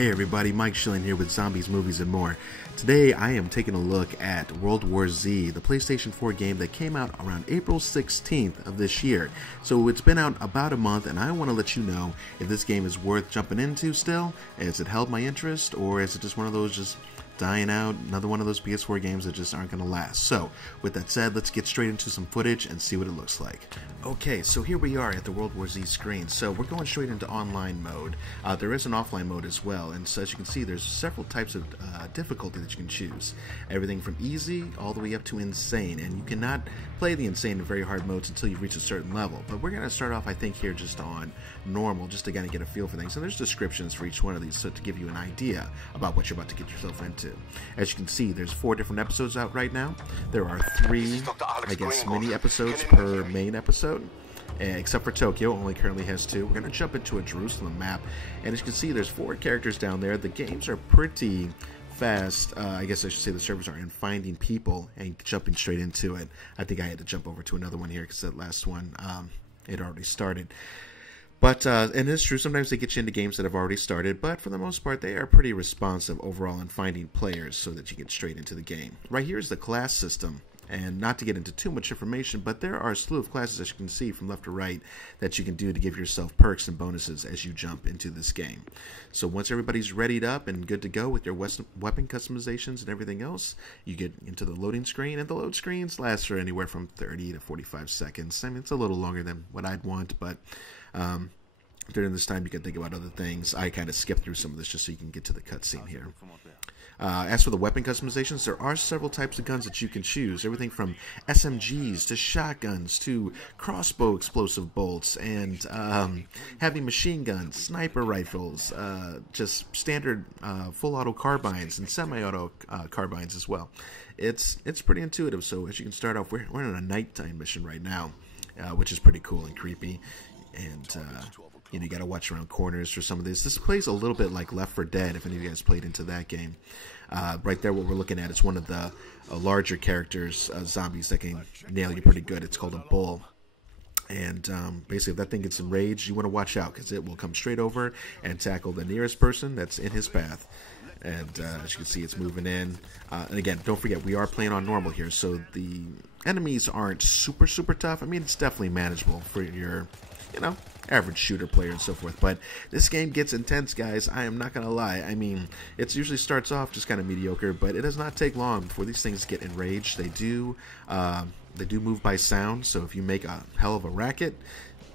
Hey everybody, Mike Schilling here with Zombies, Movies, and More. Today I am taking a look at WWZ, the PlayStation 4 game that came out around April 16th of this year. So it's been out about a month, and I want to let you know if this game is worth jumping into still. Has it held my interest, or is it just one of those just dying out, another one of those PS4 games that just aren't going to last? So, with that said, let's get straight into some footage and see what it looks like. Okay, so here we are at the WWZ screen. So we're going straight into online mode. There is an offline mode as well, and so as you can see, there's several types of difficulty that you can choose. Everything from easy all the way up to insane, and you cannot play the insane and very hard modes until you reach a certain level. But we're going to start off, I think, here just on normal, just to kind of get a feel for things. And there's descriptions for each one of these, so to give you an idea about what you're about to get yourself into. As you can see, there's 4 different episodes out right now. There are 3, I guess, mini episodes per main episode. Except for Tokyo, only currently has 2. We're going to jump into a Jerusalem map. And as you can see, there's 4 characters down there. The games are pretty fast. I guess I should say the servers are in finding people and jumping straight into it. I think I had to jump over to another one here because that last one, it already started. But, and it's true, sometimes they get you into games that have already started, but for the most part, they are pretty responsive overall in finding players so that you get straight into the game. Right here is the class system, and not to get into too much information, but there are a slew of classes, as you can see from left to right, that you can do to give yourself perks and bonuses as you jump into this game. So once everybody's readied up and good to go with your weapon customizations and everything else, you get into the loading screen, and the load screens last for anywhere from 30 to 45 seconds. I mean, it's a little longer than what I'd want, but during this time you can think about other things. I kind of skip through some of this just so you can get to the cutscene here. As for the weapon customizations, there are several types of guns that you can choose. Everything from SMGs to shotguns to crossbow explosive bolts and heavy machine guns, sniper rifles, just standard full auto carbines and semi-auto carbines as well. It's pretty intuitive. So as you can start off, we're in a nighttime mission right now, which is pretty cool and creepy. And you know, you got to watch around corners for some of this. This plays a little bit like Left 4 Dead, if any of you guys played into that game. Right there, what we're looking at is one of the larger characters, zombies that can nail you pretty good. It's called a bull. And basically, if that thing gets enraged, you want to watch out, because it will come straight over and tackle the nearest person that's in his path. And as you can see, it's moving in. And again, don't forget, we are playing on normal here, so the enemies aren't super tough. I mean, it's definitely manageable for your, you know, average shooter player and so forth. But this game gets intense, guys. I am not going to lie. I mean, it usually starts off just kind of mediocre, but it does not take long before these things get enraged. They do move by sound, so if you make a hell of a racket,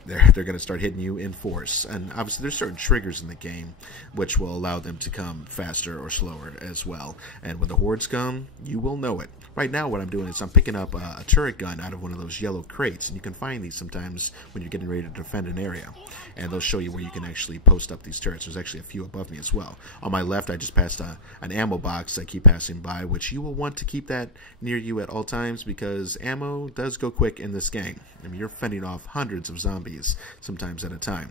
they're going to start hitting you in force. And obviously there's certain triggers in the game which will allow them to come faster or slower as well. And when the hordes come, you will know it. Right now what I'm doing is I'm picking up a turret gun out of one of those yellow crates, and you can find these sometimes when you're getting ready to defend an area. And they'll show you where you can actually post up these turrets. There's actually a few above me as well. On my left, I just passed an ammo box I keep passing by, which you will want to keep that near you at all times, because ammo does go quick in this game. I mean, you're fending off hundreds of zombies sometimes at a time.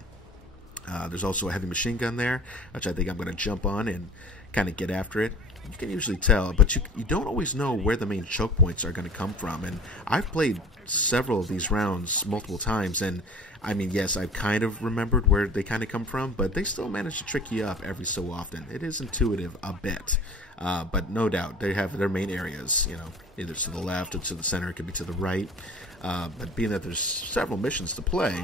There's also a heavy machine gun there, which I think I'm going to jump on and kind of get after it. You can usually tell, but you don't always know where the main choke points are going to come from. And I've played several of these rounds multiple times, and I mean, yes, I've kind of remembered where they kind of come from, but they still manage to trick you up every so often. It is intuitive a bit, but no doubt they have their main areas, you know, either to the left or to the center. It could be to the right, but being that there's several missions to play,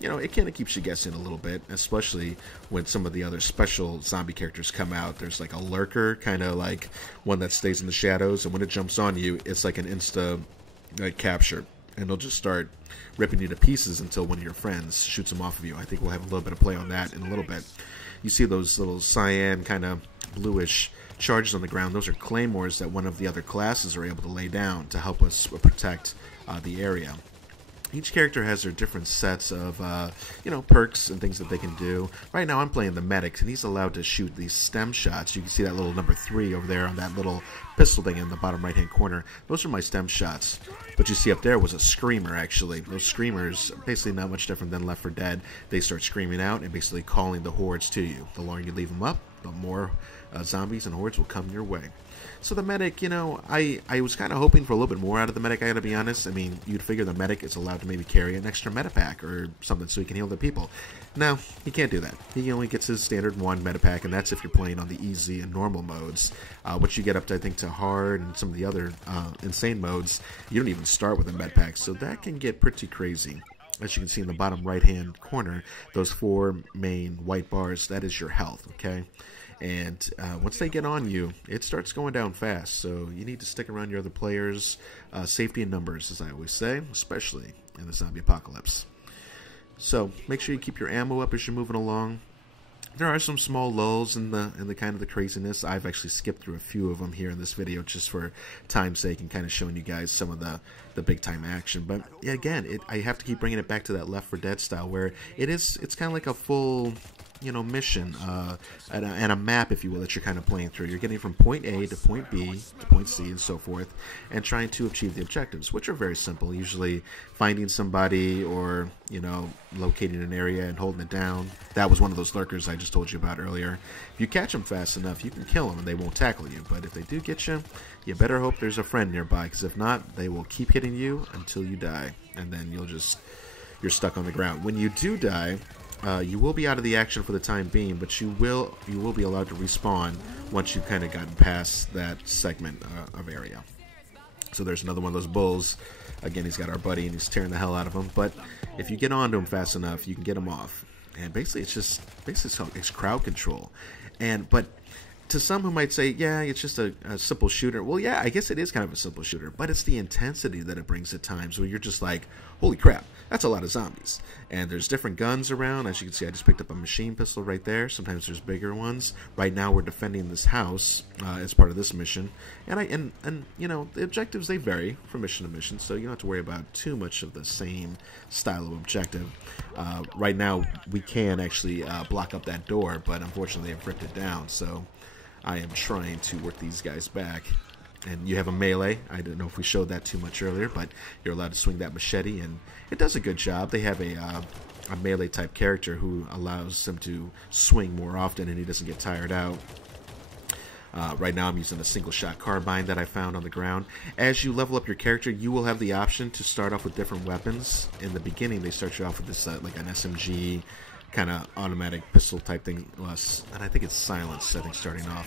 you know, it kind of keeps you guessing a little bit, especially when some of the other special zombie characters come out. There's like a lurker, kind of like one that stays in the shadows, and when it jumps on you, it's like an insta capture, and they'll just start ripping you to pieces until one of your friends shoots them off of you. I think we'll have a little bit of play on that in a little bit. You see those little cyan, kind of bluish charges on the ground. Those are claymores that one of the other classes are able to lay down to help us protect the area. Each character has their different sets of, you know, perks and things that they can do. Right now I'm playing the medic, and he's allowed to shoot these stem shots. You can see that little number 3 over there on that little pistol thing in the bottom right-hand corner. Those are my stem shots. But you see up there was a screamer, actually. Those screamers, basically not much different than Left 4 Dead. They start screaming out and basically calling the hordes to you. The longer you leave them up, the more zombies and hordes will come your way. So the medic, you know, I was kind of hoping for a little bit more out of the medic, I gotta be honest. I mean, you'd figure the medic is allowed to maybe carry an extra medipack or something so he can heal the people. No, he can't do that. He only gets his standard 1 medipack, and that's if you're playing on the easy and normal modes. Once you get up to, I think, to hard and some of the other insane modes, you don't even start with a medipack, so that can get pretty crazy. As you can see in the bottom right-hand corner, those 4 main white bars, that is your health, okay? And once they get on you, it starts going down fast, so you need to stick around your other players. Safety in numbers, as I always say, especially in the zombie apocalypse. So make sure you keep your ammo up as you're moving along. There are some small lulls in the kind of the craziness. I've actually skipped through a few of them here in this video just for time's sake and kind of showing you guys some of the big time action. But yeah, again, I have to keep bringing it back to that Left 4 Dead style where it's kind of like a full, you know, mission and a map, if you will, that you're kind of playing through. You're getting from point A to point B to point C and so forth, and trying to achieve the objectives, which are very simple. Usually finding somebody or, you know, locating an area and holding it down. That was one of those lurkers I just told you about earlier. If you catch them fast enough, you can kill them and they won't tackle you. But if they do get you, you better hope there's a friend nearby, because if not, they will keep hitting you until you die, and then you're stuck on the ground. When you do die, you will be out of the action for the time being, but you will be allowed to respawn once you've kind of gotten past that segment of area. So there's another one of those bulls. Again, he's got our buddy, and he's tearing the hell out of him. But if you get onto him fast enough, you can get him off. And basically, it's crowd control. But to some who might say, yeah, it's just a simple shooter. Well, yeah, I guess it is kind of a simple shooter, but it's the intensity that it brings at times where you're just like, holy crap, that's a lot of zombies. And there's different guns around. As you can see, I just picked up a machine pistol right there. Sometimes there's bigger ones. Right now we're defending this house as part of this mission. And you know, the objectives, they vary from mission to mission, so you don't have to worry about too much of the same style of objective. Right now we can actually block up that door, but unfortunately they've ripped it down, so I am trying to work these guys back. And you have a melee. I don't know if we showed that too much earlier, but you're allowed to swing that machete, and it does a good job. They have a melee type character who allows him to swing more often, and he doesn't get tired out. Right now I'm using a single shot carbine that I found on the ground. As you level up your character, you will have the option to start off with different weapons. In the beginning, they start you off with this like an SMG kind of automatic pistol type thing, and I think it's silence, I think, starting off.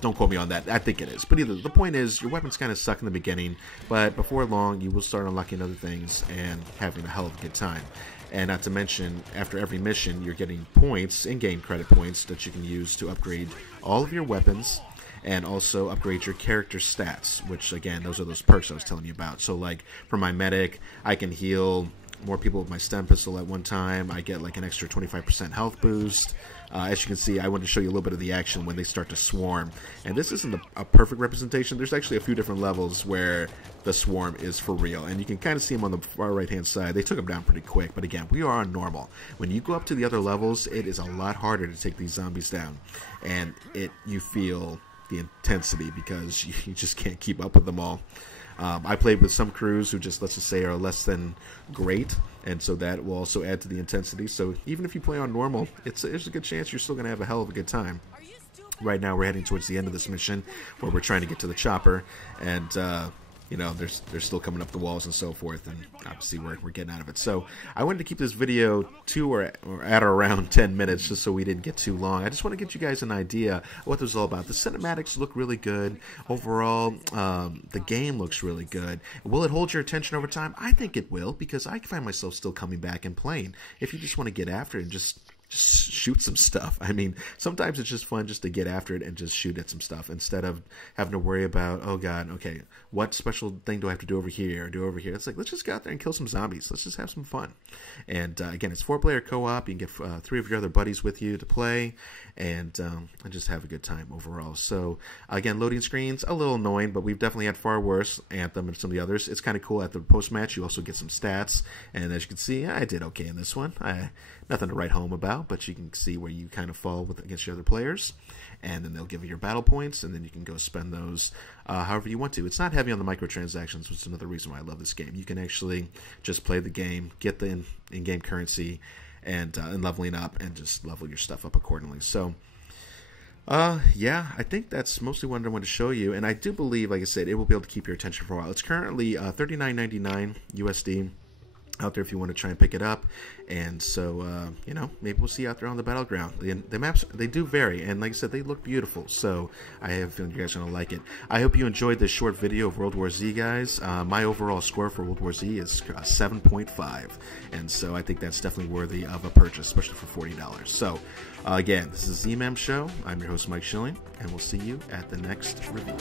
Don't quote me on that. I think it is. But either the point is, your weapons kind of suck in the beginning, but before long, you will start unlocking other things and having a hell of a good time. And not to mention, after every mission, you're getting points, in-game credit points, that you can use to upgrade all of your weapons and also upgrade your character stats, which, again, those are those perks I was telling you about. So, like, for my medic, I can heal more people with my stem pistol at one time. I get like an extra 25% health boost. As you can see, I wanted to show you a little bit of the action when they start to swarm. And this isn't a perfect representation. There's actually a few different levels where the swarm is for real. And you can kind of see them on the far right-hand side. They took them down pretty quick. But again, we are on normal. When you go up to the other levels, it is a lot harder to take these zombies down. And you feel the intensity because you just can't keep up with them all. I played with some crews who just, let's just say, are less than great, and so that will also add to the intensity. So even if you play on normal, there's a good chance you're still going to have a hell of a good time. Right now we're heading towards the end of this mission where we're trying to get to the chopper, and you know, they're still coming up the walls and so forth, and obviously we're getting out of it. So I wanted to keep this video to or at or around 10 minutes just so we didn't get too long. I just want to get you guys an idea of what this is all about. The cinematics look really good. Overall, the game looks really good. Will it hold your attention over time? I think it will, because I find myself still coming back and playing. If you just want to get after it and just shoot some stuff. I mean, sometimes it's just fun just to get after it and just shoot at some stuff instead of having to worry about, oh god, okay, what special thing do I have to do over here or do over here? It's like, let's just go out there and kill some zombies. Let's just have some fun. And again, it's 4-player co-op. You can get 3 of your other buddies with you to play and just have a good time overall. So again, loading screens, a little annoying, but we've definitely had far worse. Anthem and some of the others. It's kind of cool. At the post-match, you also get some stats, and as you can see, I did okay in this one. Nothing to write home about, but you can see where you kind of fall against your other players, and then they'll give you your battle points, and then you can go spend those however you want to. It's not heavy on the microtransactions, which is another reason why I love this game. You can actually just play the game, get the in-game currency, and leveling up, and just level your stuff up accordingly. So Yeah, I think that's mostly what I wanted to show you, and I do believe, like I said, it will be able to keep your attention for a while. It's currently $39.99 USD out there if you want to try and pick it up. And so, you know, maybe we'll see you out there on the battleground. The maps, they do vary, and like I said, they look beautiful, so I have a feeling you guys are going to like it. I hope you enjoyed this short video of World War Z, guys. My overall score for World War Z is 7.5, and so I think that's definitely worthy of a purchase, especially for $40. So, again, this is the ZMAM Show. I'm your host, Mike Schilling, and we'll see you at the next review.